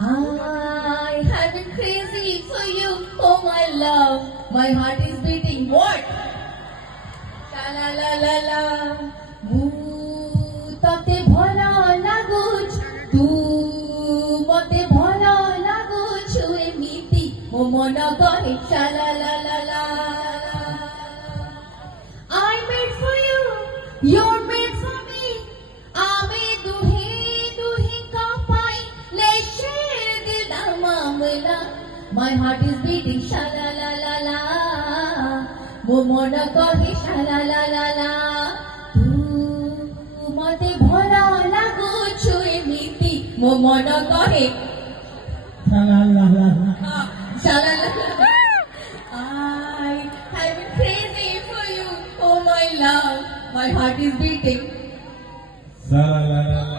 I have been crazy for you, oh my love. My heart is beating. What? Sha la la la la. Tate bhala laguch, tu mate bhala laguch, emiti mo mona kahe. Sha la la la la. I made for you, you're made for me. Ame duhe duhe ka pai, le sher dil da mamla. My heart is beating, sha la la la la. Mo mona kahe, sha la la la la. Tu mate bhala laguch, emiti mo mona kahe. La la la la. Sha la la la. I have been crazy for you, oh my love. My heart is beating. La la la la.